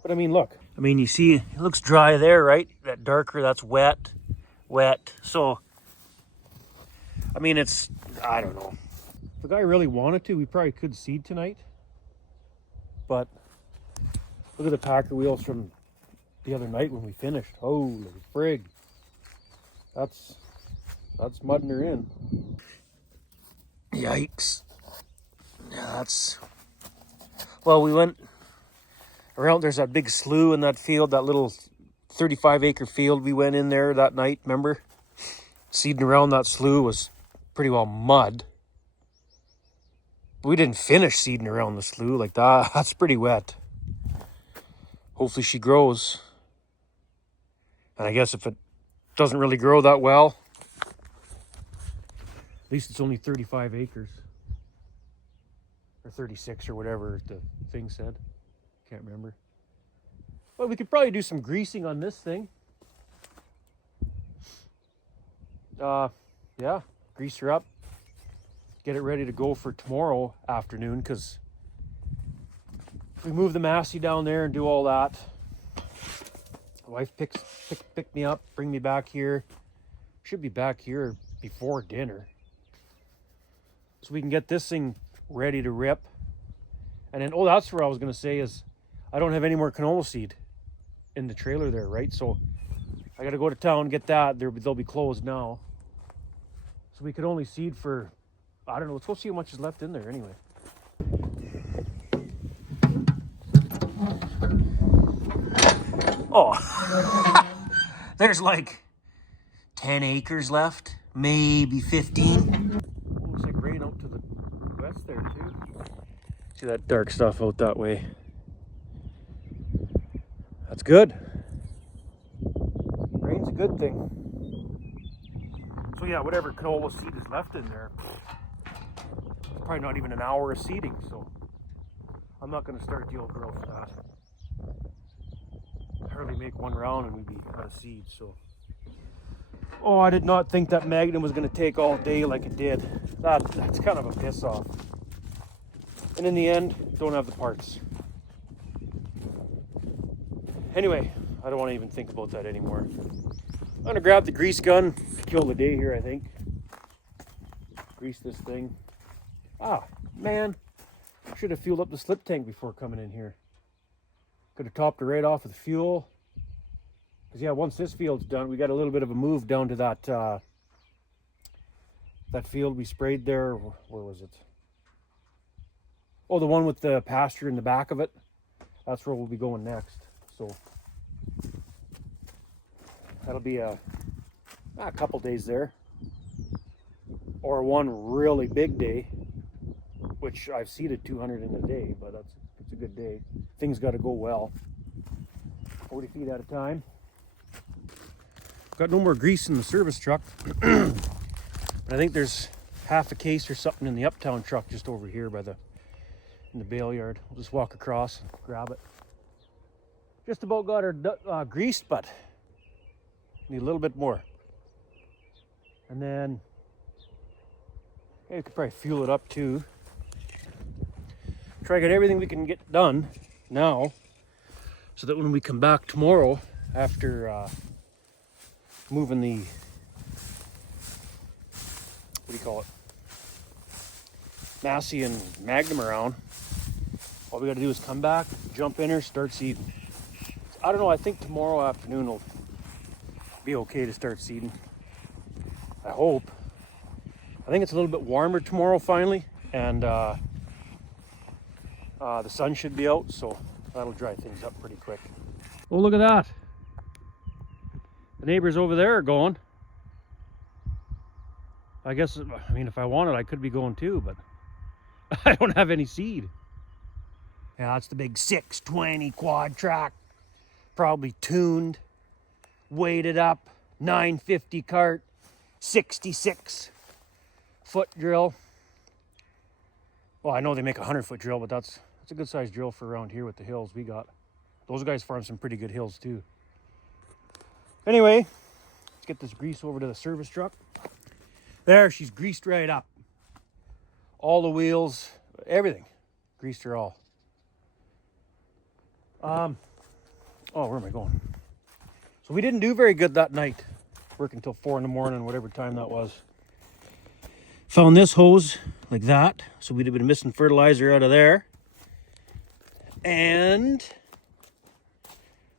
But I mean, look. I mean, you see, it looks dry there, right? That darker, that's wet. So, I mean, I don't know. If the guy really wanted to, we probably could seed tonight. But look at the packer wheels from the other night when we finished. Holy frig. That's mudding her in. Yikes. Yeah, well, we went around, there's that big slough in that field, that little 35-acre field we went in there that night, remember? Seeding around that slough was pretty well mud. But we didn't finish seeding around the slough like that. That's pretty wet. Hopefully she grows. And I guess if it doesn't really grow that well, at least it's only 35 acres. Or 36 or whatever the thing said. Can't remember. Well, we could probably do some greasing on this thing. Yeah, grease her up. Get it ready to go for tomorrow afternoon, because if we move the Massey down there and do all that, the wife pick me up, bring me back here. Should be back here before dinner. So we can get this thing ready to rip. And then, that's what I was going to say is I don't have any more canola seed in the trailer there, right? So I got to go to town, get that. They'll be closed now. So we could only seed for, I don't know. Let's go see how much is left in there anyway. Oh, there's like 10 acres left, maybe 15. Looks like rain out to the west there too. See that dark stuff out that way. That's good. Rain's a good thing. So yeah, whatever canola seed is left in there, probably not even an hour of seeding. So I'm not going to start the old girl for that. Hardly make one round and we'd be out of seed. So, oh, I did not think that Magnum was going to take all day like it did. That's kind of a piss off. And in the end, don't have the parts. Anyway, I don't want to even think about that anymore. I'm going to grab the grease gun, kill the day here, I think. Grease this thing. Ah, man. Should have fueled up the slip tank before coming in here. Could have topped it right off with fuel. Because yeah, once this field's done, we got a little bit of a move down to that that field we sprayed there. Where was it? Oh, the one with the pasture in the back of it. That's where we'll be going next. So that'll be a couple days there. Or one really big day, which I've seeded 200 in a day, but it's a good day. Things got to go well. 40 feet at a time. Got no more grease in the service truck. But I think there's half a case or something in the uptown truck just over here in the bale yard. We'll just walk across and grab it. Just about got her greased, but need a little bit more. And then we could probably fuel it up too. Try to get everything we can get done now, so that when we come back tomorrow after moving the, what do you call it, Massey and Magnum around, all we got to do is come back, jump in her, start seeding. I don't know, I think tomorrow afternoon will be okay to start seeding. I hope. I think it's a little bit warmer tomorrow finally, and the sun should be out, so that'll dry things up pretty quick. Oh, look at that. The neighbors over there are going. I guess, I mean, if I wanted, I could be going too, but I don't have any seed. Yeah, that's the big 620 quad track. Probably tuned, weighted up, 950 cart, 66 foot drill. Well, I know they make a 100-foot drill, but that's a good sized drill for around here with the hills we got. Those guys farm some pretty good hills too. Anyway, let's get this grease over to the service truck. There, she's greased right up. All the wheels, everything. Greased her all. Oh, where am I going? So we didn't do very good that night. Working till 4 in the morning, whatever time that was. Found this hose like that. So we'd have been missing fertilizer out of there. And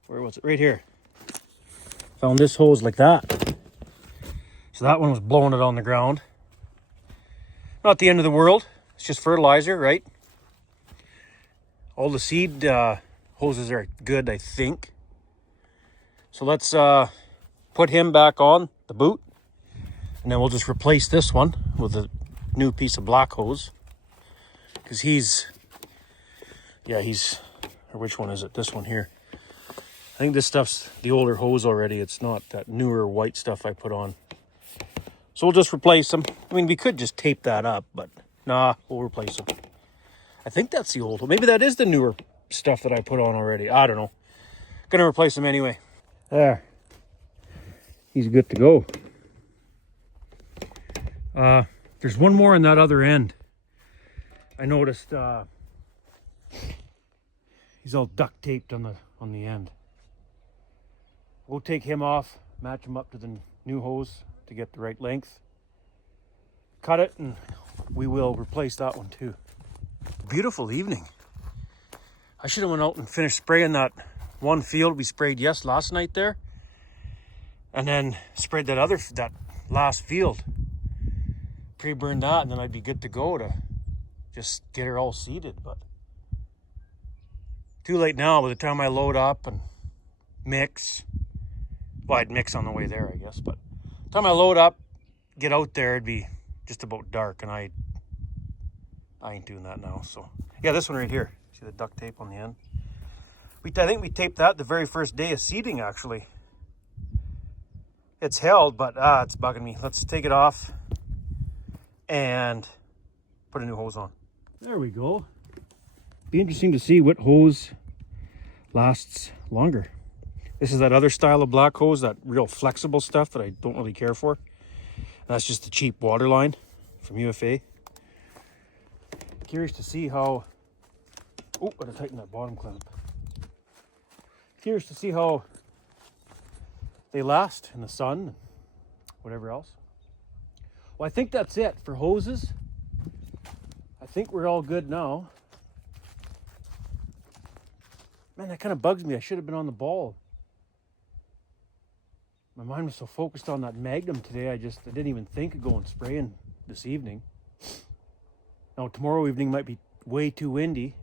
where was it? Right here. Found this hose like that. So that one was blowing it on the ground. Not the end of the world. It's just fertilizer, right? All the seed hoses are good, I think. So let's put him back on the boot. And then we'll just replace this one with a new piece of black hose. Because or which one is it? This one here. I think this stuff's the older hose already. It's not that newer white stuff I put on. So we'll just replace them. I mean, we could just tape that up, but nah, we'll replace them. I think that's the old one. Maybe that is the newer stuff that I put on already. I don't know. Gonna replace them anyway. There. He's good to go. There's one more on that other end. I noticed he's all duct taped on the end. We'll take him off, match him up to the new hose to get the right length. Cut it, and we will replace that one too. Beautiful evening. I should have went out and finished spraying that one field we sprayed last night there, and then sprayed that last field. Pre-burned that, and then I'd be good to go to just get her all seeded. But too late now. By the time I load up and mix, well, I'd mix on the way there, I guess, but by the time I load up, get out there, it'd be just about dark, and I ain't doing that now. So yeah, this one right here, see the duct tape on the end? I think we taped that the very first day of seeding, actually. It's held, but it's bugging me. Let's take it off and put a new hose on. There we go. Be interesting to see what hose lasts longer. This is that other style of black hose, that real flexible stuff that I don't really care for. That's just the cheap water line from UFA. Curious to see how, oh, gotta tighten that bottom clamp. Curious to see how they last in the sun and whatever else. Well, I think that's it for hoses. I think we're all good now. Man, that kind of bugs me. I should have been on the ball. My mind was so focused on that Magnum today, I didn't even think of going spraying this evening. Now, tomorrow evening might be way too windy.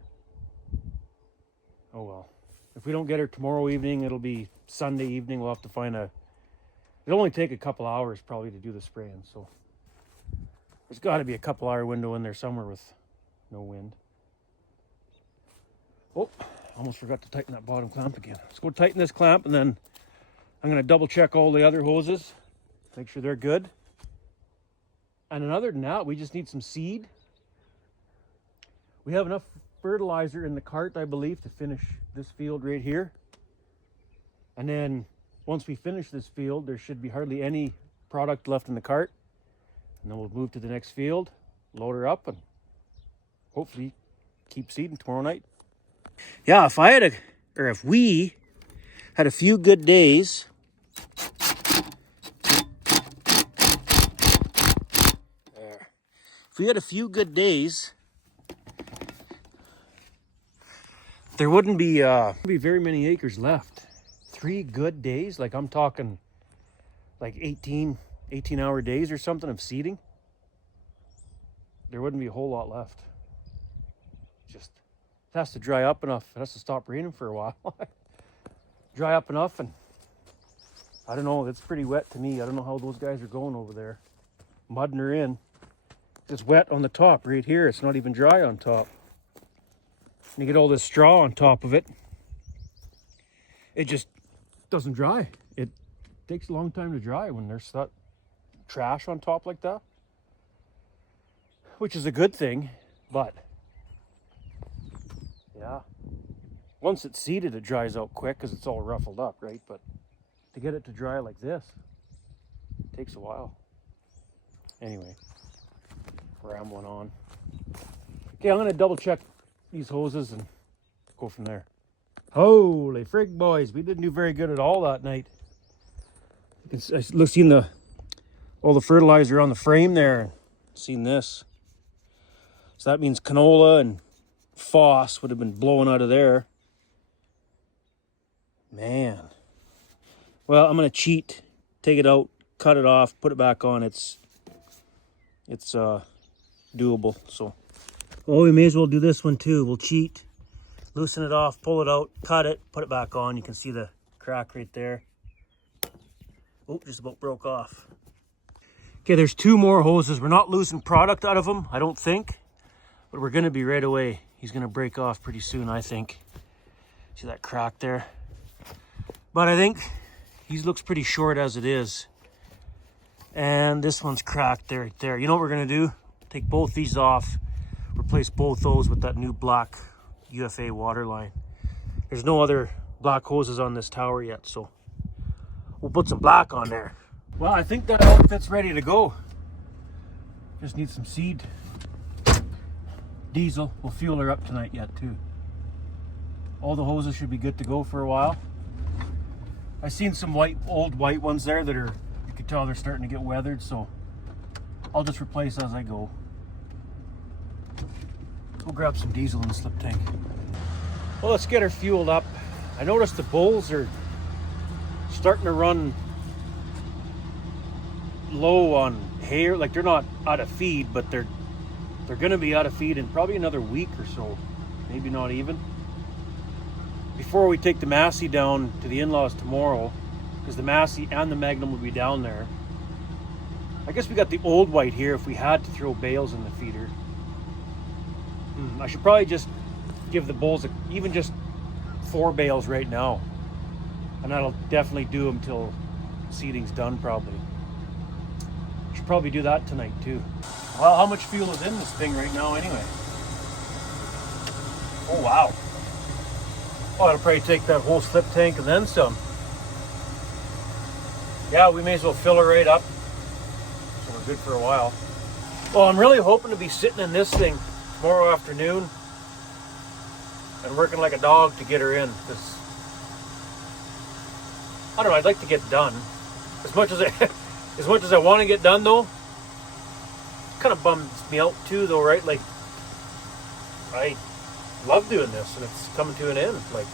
Oh well. If we don't get her tomorrow evening, it'll be Sunday evening. We'll have to find it'll only take a couple hours probably to do the spraying, so there's got to be a couple hour window in there somewhere with no wind. Oh, almost forgot to tighten that bottom clamp again. Let's go tighten this clamp, and then I'm going to double check all the other hoses, make sure they're good. And then other than that, we just need some seed. We have enough fertilizer in the cart, I believe, to finish this field right here. And then once we finish this field, there should be hardly any product left in the cart. And then we'll move to the next field, load her up, and hopefully keep seeding tomorrow night. Yeah, if we had a few good days, there wouldn't be very many acres left. 3 good days, like I'm talking like 18-hour days or something of seeding. There wouldn't be a whole lot left. Just, it has to dry up enough. It has to stop raining for a while. Dry up enough, and I don't know, it's pretty wet to me. I don't know how those guys are going over there. Mudding her in. It's wet on the top right here. It's not even dry on top. And you get all this straw on top of it. It just doesn't dry. It takes a long time to dry when there's that trash on top like that. Which is a good thing, but yeah. Once it's seeded, it dries out quick because it's all ruffled up, right? But to get it to dry like this, it takes a while. Anyway, rambling on. Okay, I'm going to double check these hoses and go from there. Holy frig, boys, we didn't do very good at all that night. You can see all the fertilizer on the frame there. Seen this. So that means canola and Foss would have been blowing out of there. Man. Well, I'm going to cheat. Take it out, cut it off, put it back on. It's doable. So, well, we may as well do this one too. We'll cheat, loosen it off, pull it out, cut it, put it back on. You can see the crack right there. Oh, just about broke off. Okay, there's 2 more hoses. We're not losing product out of them, I don't think, but we're going to be right away. He's going to break off pretty soon, I think. See that crack there? But I think he looks pretty short as it is. And this one's cracked there, right there. You know what we're going to do? Take both these off, replace both those with that new black UFA water line. There's no other black hoses on this tower yet, so we'll put some black on there. Well, I think that outfit's ready to go. Just need some seed. Diesel, we'll fuel her up tonight yet too. All the hoses should be good to go for a while. I've seen some old white ones there that are, you can tell they're starting to get weathered, so I'll just replace as I go. We'll grab some diesel in the slip tank. Well, let's get her fueled up. I noticed the bulls are starting to run low on hay. Like, they're not out of feed, but they're going to be out of feed in probably another week or so. Maybe not even. Before we take the Massey down to the in-laws tomorrow, because the Massey and the Magnum will be down there. I guess we got the old white here if we had to throw bales in the feeder. I should probably just give the bulls even just 4 bales right now. And that'll definitely do them till seeding's done probably. Should probably do that tonight too. Well, how much fuel is in this thing right now anyway? Oh, wow. Oh, it'll probably take that whole slip tank and then some. Yeah, we may as well fill her right up. So we're good for a while. Well, I'm really hoping to be sitting in this thing tomorrow afternoon and working like a dog to get her in. Because, I don't know, I'd like to get done. As much as I want to get done, though, it kind of bums me out too, though, right? Like, I love doing this, and it's coming to an end. Like,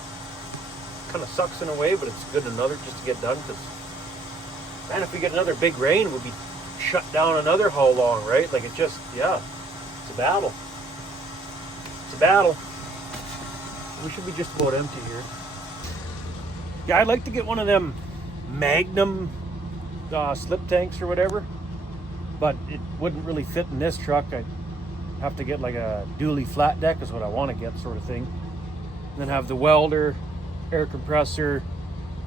kind of sucks in a way, but it's good another just to get done. Because, man, if we get another big rain, we'll be shut down another how long, right? Like, it just, yeah, it's a battle. It's a battle. We should be just about empty here. Yeah, I'd like to get one of them Magnum slip tanks or whatever, but it wouldn't really fit in this truck. I'd have to get like a dually flat deck is what I want to get, sort of thing. And then have the welder, air compressor,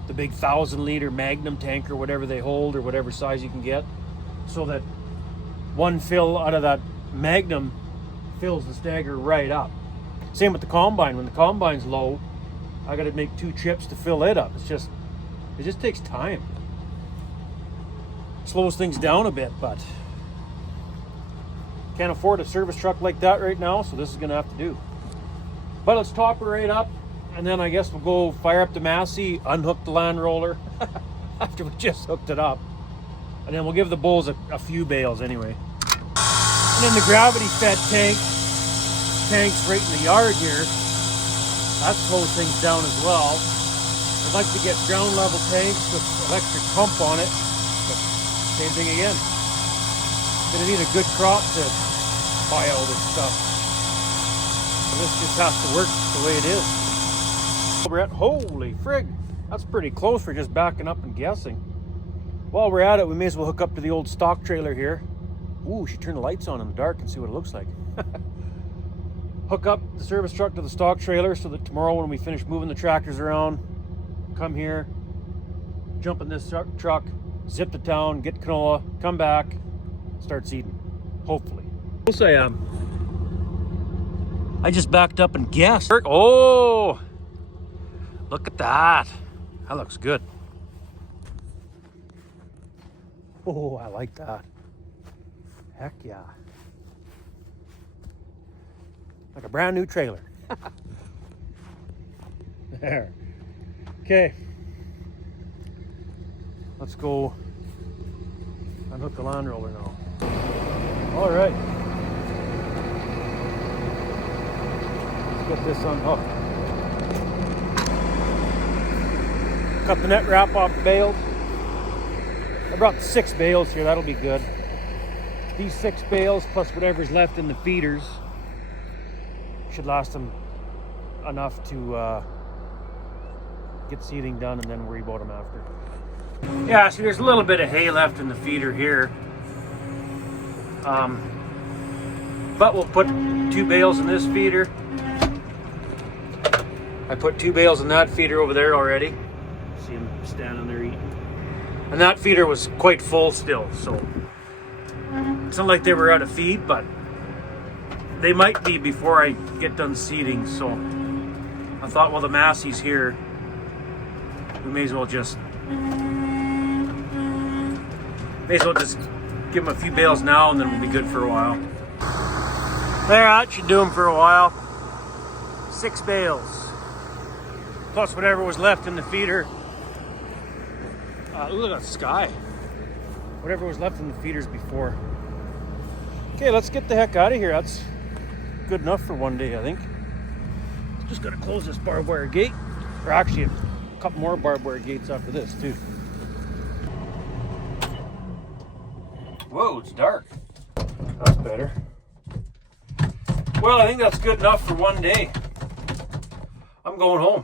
the big 1,000-liter Magnum tank or whatever they hold, or whatever size you can get, so that one fill out of that Magnum fills the stagger right up. Same with the combine. When the combine's low, I got to make 2 chips to fill it up. It just takes time. Slows things down a bit, but can't afford a service truck like that right now, so this is gonna have to do. But let's top her right up, and then I guess we'll go fire up the Massey, unhook the land roller after we just hooked it up, and then we'll give the bulls a few bales anyway. And then the gravity fed tanks right in the yard here, that slows things down as well. I'd like to get ground level tanks with electric pump on it, but same thing again. Gonna need a good crop to buy all this stuff. So this just has to work the way it is. We're at, holy frig, that's pretty close for just backing up and guessing. While we're at it, we may as well hook up to the old stock trailer here. Ooh, we should turn the lights on in the dark and see what it looks like. Hook up the service truck to the stock trailer so that tomorrow when we finish moving the tractors around, come here, jump in this truck, zip to town, get canola, come back, start seeding. Hopefully. Close I am. I just backed up and guessed. Oh, look at that. That looks good. Oh, I like that. Heck yeah. Like a brand new trailer. There. Okay. Let's go unhook the land roller now. All right. Let's get this unhooked. Cut the net wrap off the bales. I brought 6 bales here, that'll be good. These 6 bales plus whatever's left in the feeders should last them enough to get seeding done and then worry about them after. Yeah, see there's a little bit of hay left in the feeder here. But we'll put 2 bales in this feeder. I put 2 bales in that feeder over there already. See them standing there eating. And that feeder was quite full still, so it's not like they were out of feed, but they might be before I get done seeding. So I thought, well, the Massey's here, we may as well just give them a few bales now, and then we'll be good for a while. There, that should do them for a while. 6 bales plus whatever was left in the feeder. Look at that sky. Whatever was left in the feeders before. Okay, let's get the heck out of here. That's good enough for one day, I think. Just gotta close this barbed wire gate. Or actually, a couple more barbed wire gates after this, too. Whoa, it's dark. That's better. Well, I think that's good enough for one day. I'm going home.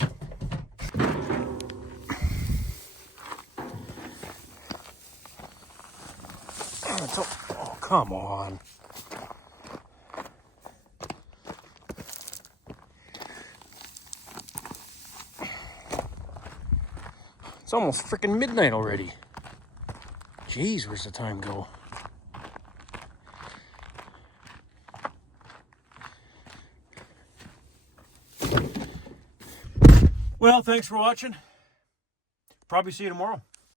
Oh, come on. It's almost freaking midnight already. Jeez, where's the time go? Well, thanks for watching. Probably see you tomorrow.